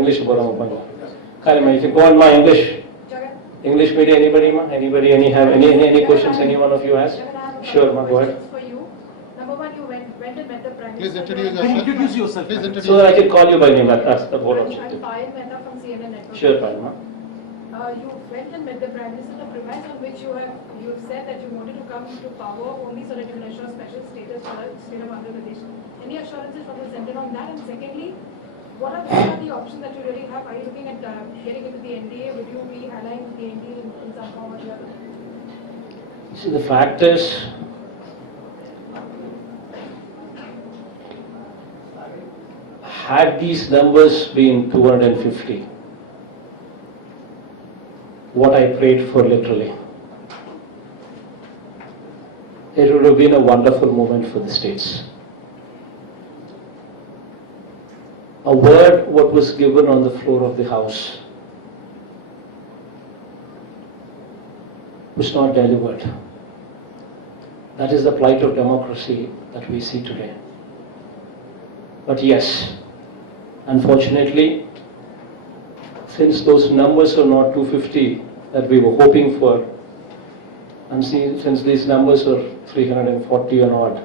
English if you go on my English media, anybody, any questions any one of you has? Sure, ma, go ahead. For you. Number one, you went and met the Prime Please Minister. introduce yourself. Please introduce so that I can call you by name. That's the whole objective. I'm Payal Mehta from CNN Network. Sure, Payal, ma. You went and met the Prime Minister, the premise on which you said that you wanted to come to power only so that you can assure special status for the state of Andhra Pradesh. Any assurances from the centre on that? And secondly, what are the options that you really have? Are you looking at getting into the NDA? Would you be allying with the NDA in some form or the other? See, the fact is, had these numbers been 250, what I prayed for literally, it would have been a wonderful moment for the states. A word what was given on the floor of the House was not delivered. That is the plight of democracy that we see today. But yes, unfortunately, since those numbers are not 250 that we were hoping for, and since these numbers are 340 and odd,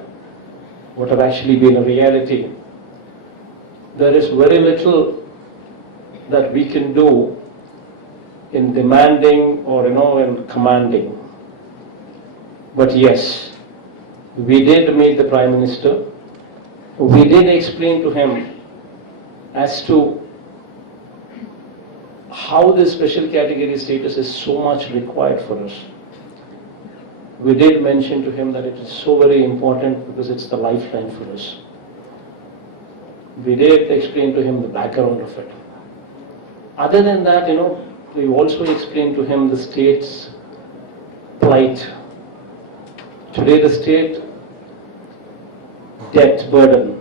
what have actually been a reality, there is very little that we can do in demanding or in commanding. But yes, we did meet the Prime Minister. We did explain to him as to how this special category status is so much required for us. We did mention to him that it is so very important because it's the lifeline for us. We did explain to him the background of it. Other than that, we also explained to him the state's plight. Today the state debt burden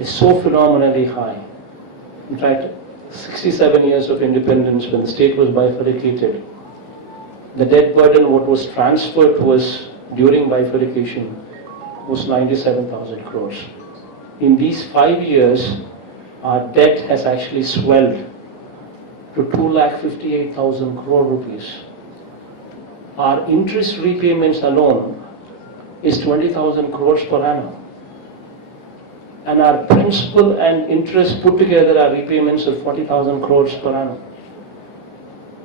is so phenomenally high. In fact, 67 years of independence, when the state was bifurcated, the debt burden what was transferred to us during bifurcation was 97,000 crores. In these 5 years, our debt has actually swelled to 2,58,000 crore rupees. Our interest repayments alone is 20,000 crores per annum. And our principal and interest put together are repayments of 40,000 crores per annum.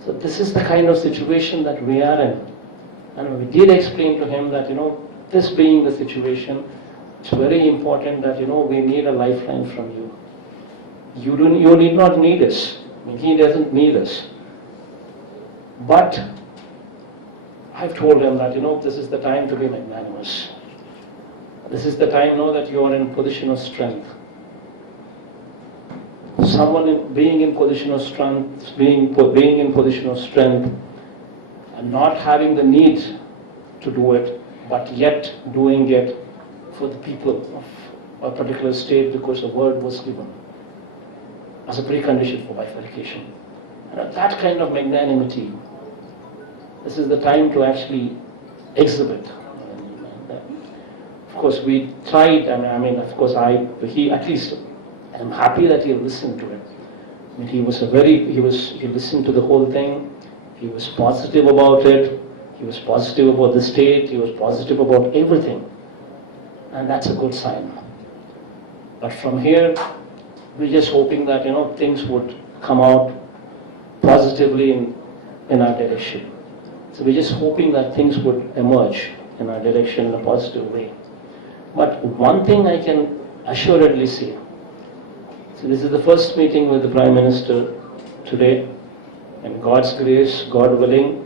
So this is the kind of situation that we are in. And we did explain to him that, this being the situation, it's very important that, we need a lifeline from you. You need not need us. He doesn't need us. But I've told him that, this is the time to be magnanimous. This is the time now that you are in position of strength. Someone being in position of strength, being in position of strength, and not having the need to do it, but yet doing it for the people of a particular state because a word was given as a precondition for bifurcation. And that kind of magnanimity, this is the time to actually exhibit. Of course, we tried, he at least, I'm happy that he listened to it. He listened to the whole thing. He was positive about it. He was positive about the state. He was positive about everything. And that's a good sign. But from here, we're just hoping that, things would come out positively in our direction. So we're just hoping that things would emerge in our direction in a positive way. But one thing I can assuredly say, so this is the first meeting with the Prime Minister today, and God's grace, God willing,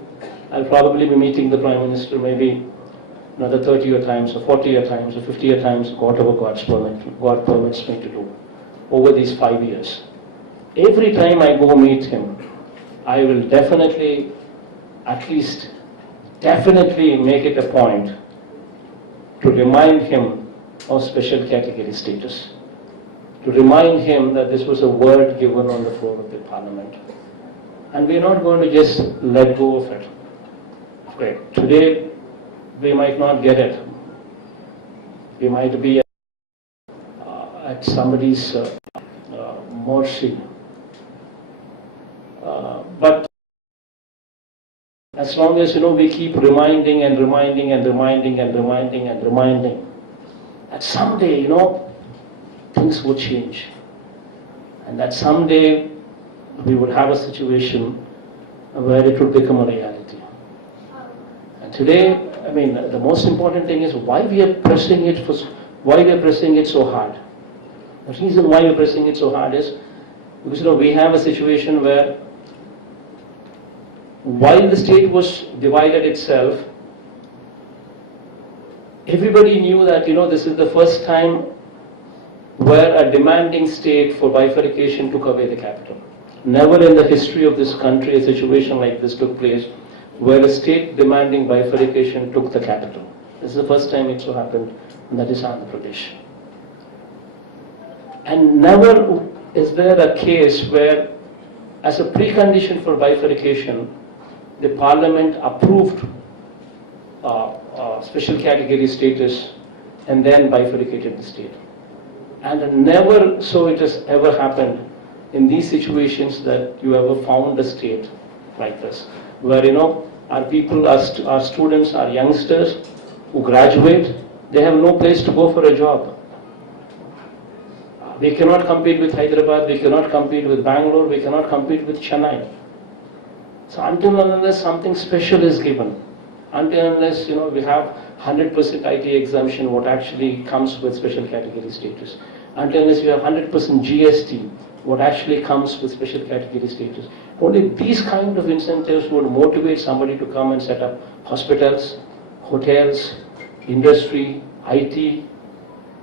I'll probably be meeting the Prime Minister maybe another 30 times or 40 times or 50 times, whatever God permits me to do over these 5 years. Every time I go meet him, I will definitely make it a point to remind him of special category status, to remind him that this was a word given on the floor of the Parliament. And we're not going to just let go of it. Okay. Today, we might not get it. We might be at somebody's mercy But as long as, we keep reminding and reminding and reminding and reminding and reminding, that someday, things would change. And that someday we would have a situation where it would become a reality. And today, the most important thing is why we are pressing it so hard. The reason why we're pressing it so hard is because, we have a situation where while the state was divided itself, everybody knew that, this is the first time where a demanding state for bifurcation took away the capital. Never in the history of this country a situation like this took place where a state demanding bifurcation took the capital. This is the first time it so happened, and that is Andhra Pradesh. And never is there a case where, as a precondition for bifurcation, the parliament approved special category status and then bifurcated the state. And never so it has ever happened in these situations that you ever found a state like this, where, our people, our students, our youngsters who graduate, they have no place to go for a job. We cannot compete with Hyderabad, we cannot compete with Bangalore, we cannot compete with Chennai. So until and unless something special is given, until and unless, we have 100% IT exemption, what actually comes with special category status, until unless you have 100% GST, what actually comes with special category status, only these kind of incentives would motivate somebody to come and set up hospitals, hotels, industry, IT.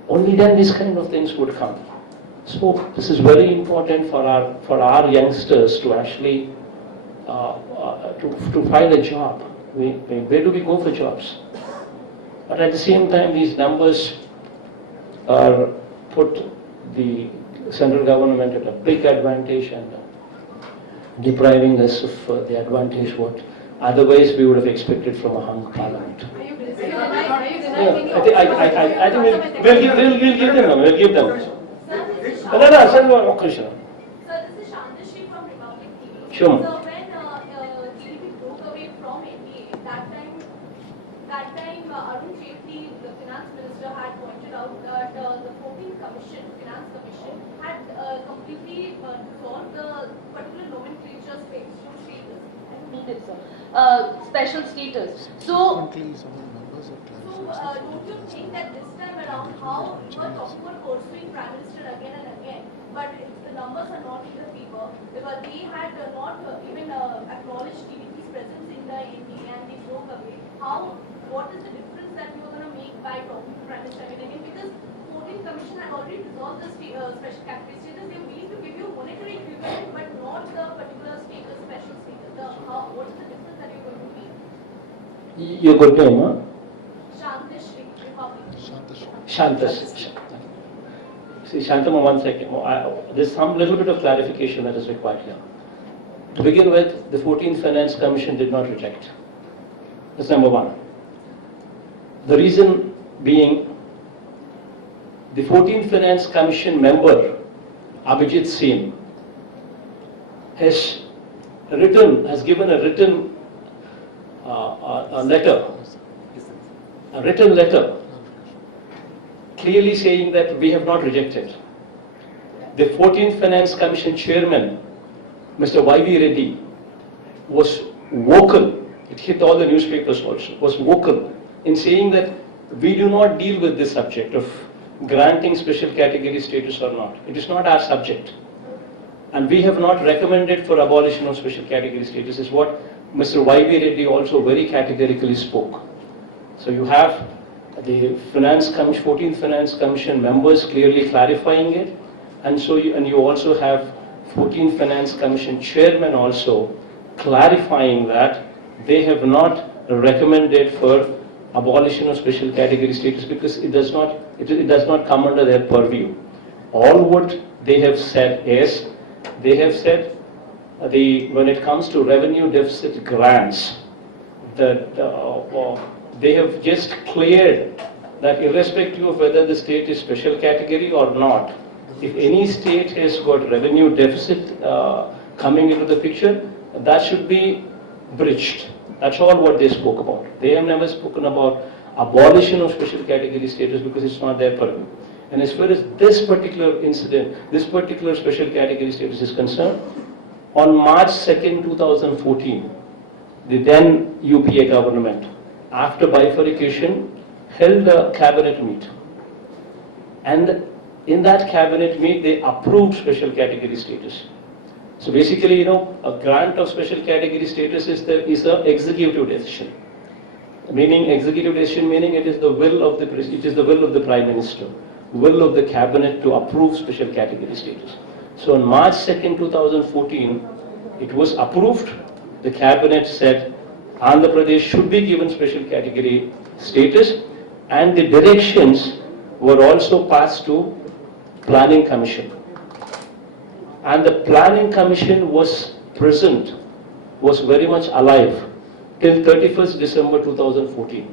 Only then these kind of things would come. So this is very important for our youngsters to actually to find a job. Where do we go for jobs? But at the same time, these numbers are put the central government at a big advantage and depriving us of the advantage what otherwise we would have expected from a hung parliament. Are you denying Yeah, I think we'll give them. We'll give them. Krishna. Sir, this is Shantashri from Republic TV. Sure. So when TDP broke away from NDA, that time Arun Jaitley, the finance minister, had pointed out that the 14th finance commission, had completely dissolved the particular nomenclature status. I don't mean it, sir. Special status. So don't you think that this time around, how you are talking about pursuing Prime Minister again and again, but the numbers are not in the favor, because they had not even acknowledged TDP's presence in the NDA and they broke away. What is the difference that you are going to make by talking to Prime Minister again? Because 14th Commission had already dissolved the special category status. They are willing to give you monetary equivalent, but not the particular status, special status. What is the difference that you are going to make? Your good name, huh? Shantashri, Republic. Shantas. See, Shantama, one second. There's some little bit of clarification that is required here. To begin with, the 14th Finance Commission did not reject. That's number one. The reason being, the 14th Finance Commission member, Abhijit Sen, has given a written letter clearly saying that we have not rejected. The 14th Finance Commission chairman, Mr. Y.V. Reddy, was vocal, it hit all the newspapers also, was vocal in saying that we do not deal with this subject of granting special category status or not. It is not our subject. And we have not recommended for abolition of special category status, is what Mr. Y.V. Reddy also very categorically spoke. So you have the 14th Finance Commission members clearly clarifying it, and you also have 14th Finance Commission chairman also clarifying that they have not recommended for abolition of special category status because it does not come under their purview. All what they have said is, when it comes to revenue deficit grants, they have just cleared that irrespective of whether the state is special category or not, if any state has got revenue deficit coming into the picture, that should be bridged. That's all what they spoke about. They have never spoken about abolition of special category status because it's not their purview. And as far as this particular incident, this particular special category status is concerned, on March 2nd, 2014, the then UPA government, after bifurcation, held a cabinet meet. And in that cabinet meet, they approved special category status. So basically, a grant of special category status is an executive decision. Meaning executive decision, meaning it is the will of the Prime Minister, will of the cabinet to approve special category status. So on March 2nd, 2014, it was approved. The cabinet said Andhra Pradesh should be given special category status, and the directions were also passed to Planning Commission. And the Planning Commission was present, was very much alive till 31st December 2014.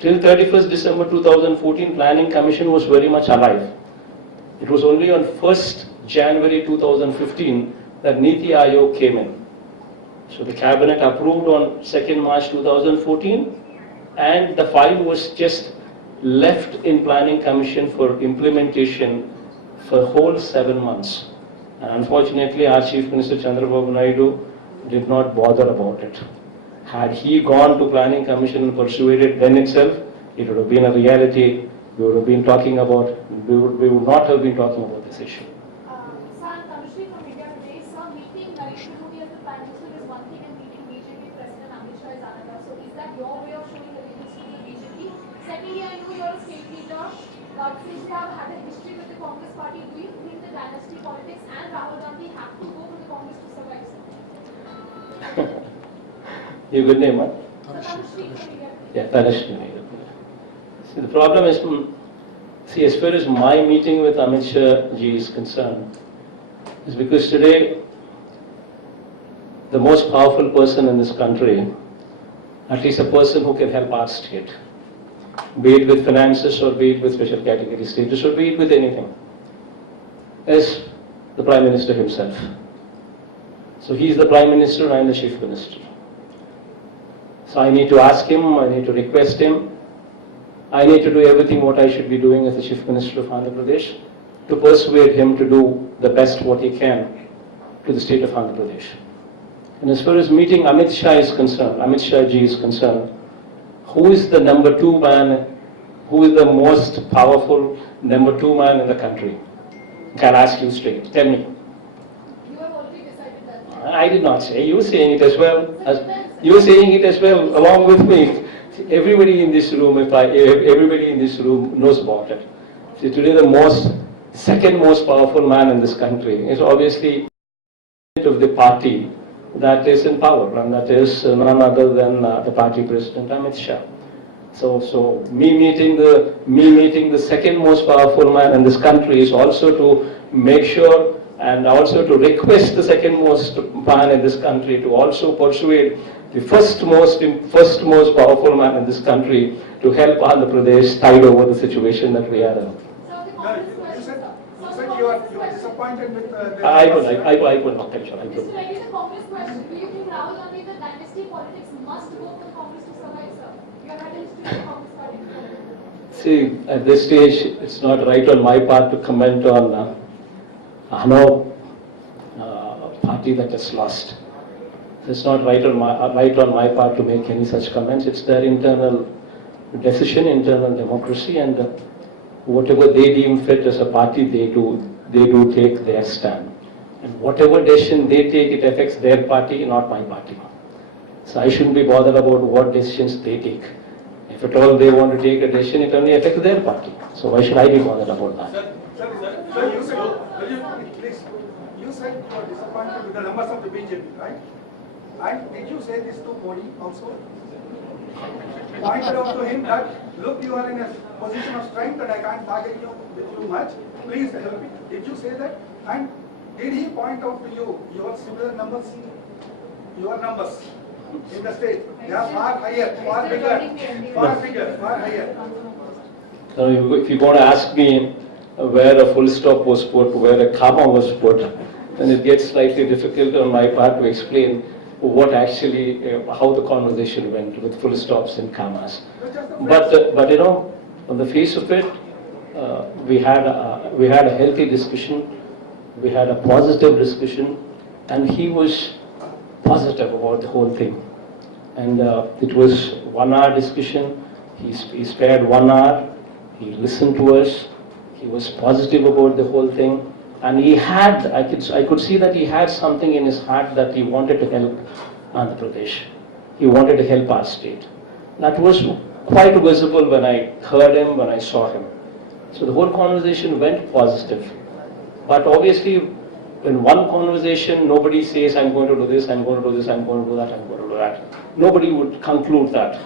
Till 31st December 2014, Planning Commission was very much alive. It was only on 1st January 2015 that Niti Aayog came in. So the cabinet approved on 2nd March 2014, and the file was just left in Planning Commission for implementation for whole 7 months. And unfortunately, our Chief Minister Chandrababu Naidu did not bother about it. Had he gone to Planning Commission and persuaded then itself, it would have been a reality. We would not have been talking about this issue. Sir, Tanushree from India Today, sir, meeting Narendra Modi as the Prime Minister is one thing and meeting BJP President Amit Shah is another. So is that your way of showing allegiance to the BJP? Secondly, I know you are a state leader, but since you have had a history with the Congress party, do you think the dynasty politics and Rahul Gandhi have to go to the Congress to survive, sir? Your good name, huh? So Tanushree from India Today. Yeah, Tanushree. See, the problem is, as far as my meeting with Amit Shah ji is concerned, is because today the most powerful person in this country, at least a person who can help our state, be it with finances or be it with special category status or be it with anything, is the Prime Minister himself. So he is the Prime Minister and I am the Chief Minister. So I need to ask him, I need to request him, I need to do everything what I should be doing as the Chief Minister of Andhra Pradesh to persuade him to do the best what he can to the state of Andhra Pradesh. And as far as meeting Amit Shah is concerned, Amit Shah ji is concerned, who is the number 2 man, who is the most powerful number 2 man in the country? Can I ask you straight? Tell me. You have already decided that. I did not say. You were saying it as well. You were saying it as well along with me. Everybody in this room, everybody in this room knows about it. See, today the second most powerful man in this country is obviously of the party that is in power, and that is none other than the party president Amit Shah. So me meeting the second most powerful man in this country is also to make sure and also to request the second most man in this country to also persuade the first most powerful man in this country to help Andhra Pradesh tide over the situation that we are in. So the Congress question, You said you are disappointed with the... I will not tell you. I Mr. will. Reddy, the Congress question. Do you think Rahul Gandhi, the dynasty politics must go for the Congress to survive, sir? You have had a history with the Congress party. See, at this stage, it's not right on my part to comment on party that has lost. It's not right on my part to make any such comments. It's their internal decision, internal democracy, and whatever they deem fit as a party, they do take their stand. And whatever decision they take, it affects their party, not my party. So I shouldn't be bothered about what decisions they take. If at all they want to take a decision, it only affects their party. So why should I be bothered about that? Sir, you said, please, you said you are disappointed with the numbers of the BJP, right? And did you say this to Modi also? Pointed out to him that, look, you are in a position of strength and I can't target you with too much. Please help me. Did you say that? And did he point out to you your similar numbers? Your numbers in the state, they are far higher, far bigger, far higher. So if you want to ask me where a full stop was put, where a comma was put, then it gets slightly difficult on my part to explain what actually, how the conversation went with full stops and commas. But you know, on the face of it, we had a healthy discussion, we had a positive discussion, and he was positive about the whole thing. And it was 1 hour discussion. He spared 1 hour. He listened to us. He was positive about the whole thing. And he had, I could see that he had something in his heart that he wanted to help Andhra Pradesh. He wanted to help our state. That was quite visible when I heard him, when I saw him. So the whole conversation went positive. But obviously, in one conversation, nobody says, I'm going to do this, I'm going to do this, I'm going to do that, I'm going to do that. Nobody would conclude that.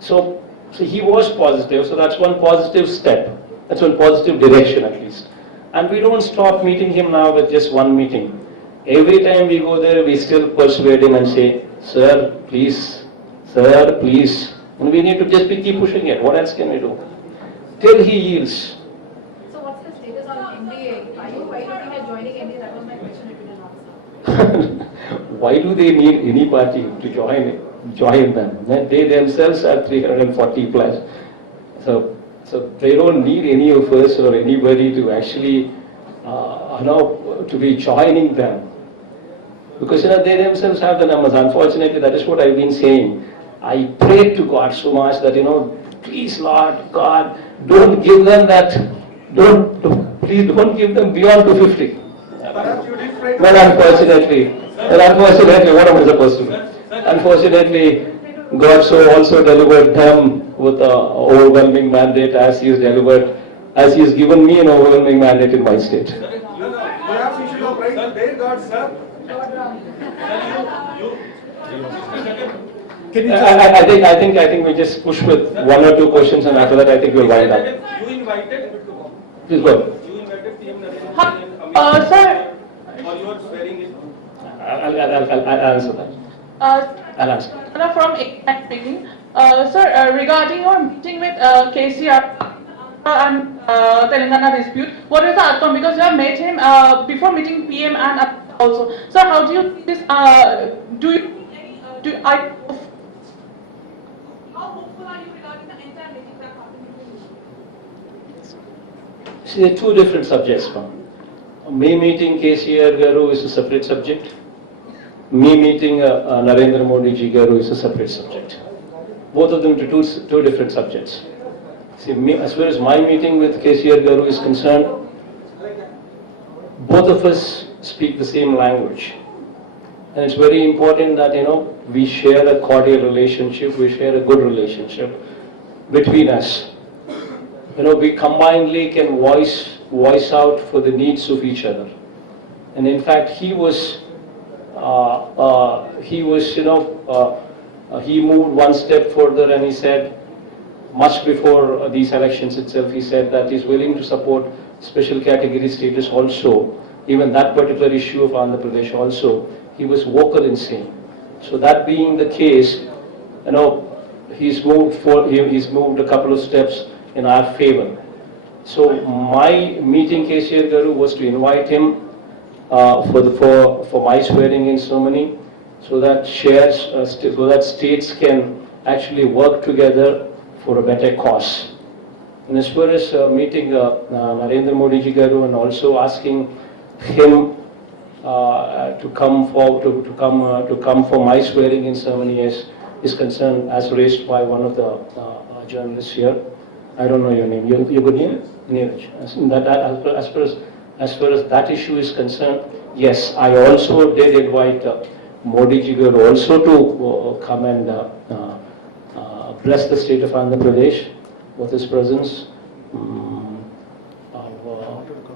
So he was positive, so that's one positive step. That's one positive direction at least. And we don't stop meeting him now with just one meeting. Every time we go there, we still persuade him and say, sir, please, and we need to just keep pushing it. What else can we do? Till he yields. So what's the status on MBA? Are you looking at joining MBA? That was my question if you didn't answer. Why do they need any party to join them? They themselves are 340 plus. So they don't need any of us or anybody to actually, to be joining them. Because they themselves have the numbers. Unfortunately, that is what I've been saying. I prayed to God so much that, please Lord, God, don't give them that, please don't give them beyond 250. Perhaps you did pray to Well, unfortunately, what am I supposed to do? Unfortunately, God so also delivered them with an overwhelming mandate as He has given me an overwhelming mandate in my state. No. Perhaps you should have prayed to their God, sir. I think we just push with 1 or 2 questions, and after that I think we'll wind up. You invited, Please go. you invited PM Narendra Modi and Sir, or you are swearing in? I'll answer that. I'll answer. from APAC speaking. Sir, regarding your meeting with KCR and Telangana dispute, what is the outcome? Because you have met him before meeting PM and also. Sir, how do you see this? How hopeful are you regarding the entire meeting that happened between you? See, there are 2 different subjects, ma'am. Me meeting KCR Garu is a separate subject. Me meeting Narendra Modi ji Garu is a separate subject. Both of them to two different subjects. See, as far as my meeting with KCR Garu is concerned, both of us speak the same language. And it's very important that, we share a cordial relationship, we share a good relationship between us. We combinedly can voice out for the needs of each other. And in fact, he moved one step further and he said, much before these elections itself, he said that he's willing to support special category status also, even that particular issue of Andhra Pradesh also, he was vocal in saying. So that being the case, he's moved a couple of steps in our favor. So my meeting KCR Garu was to invite him for my swearing in ceremony, so that states can actually work together for a better cause. And as far as meeting Narendra Modi ji Garu and also asking him to come for my swearing in ceremony is concerned, as raised by one of the journalists here. I don't know your name. Your good name? Neeraj. As far as that issue is concerned, yes, I also did invite Modi ji Garu also to come and bless the state of Andhra Pradesh with his presence,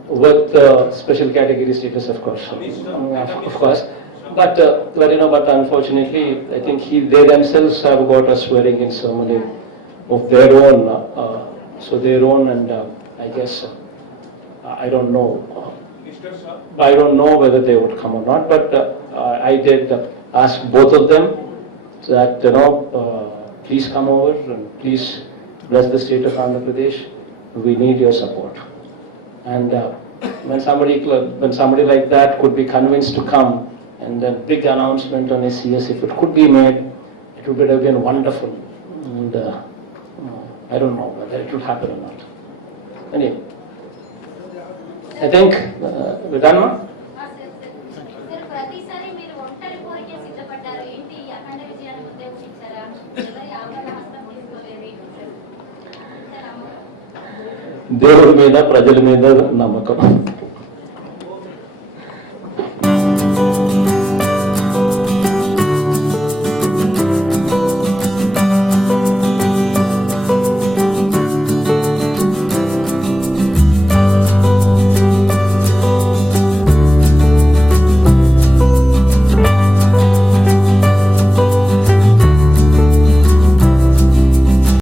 with special category status, of course. Of course. But unfortunately, I think they themselves have got a swearing in ceremony of their own, and I guess, I don't know. I don't know whether they would come or not, but I did ask both of them that, please come over and please bless the state of Andhra Pradesh. We need your support. And when somebody like that could be convinced to come, and then big announcement on SCS, if it could be made, it would have been wonderful. And I don't know whether it would happen or not. Anyway, I think we're done now. Sir ప్రతిసారి మీరు ఒంటరి పోరికే సిద్ధపడ్డారు ఏంటి అఖండ విజయాన్ని ఉద్దేశించారా ఎవరి హస్తం తీసుకోలేదు దేవుడి మీద ప్రజల మీద నమ్మకం.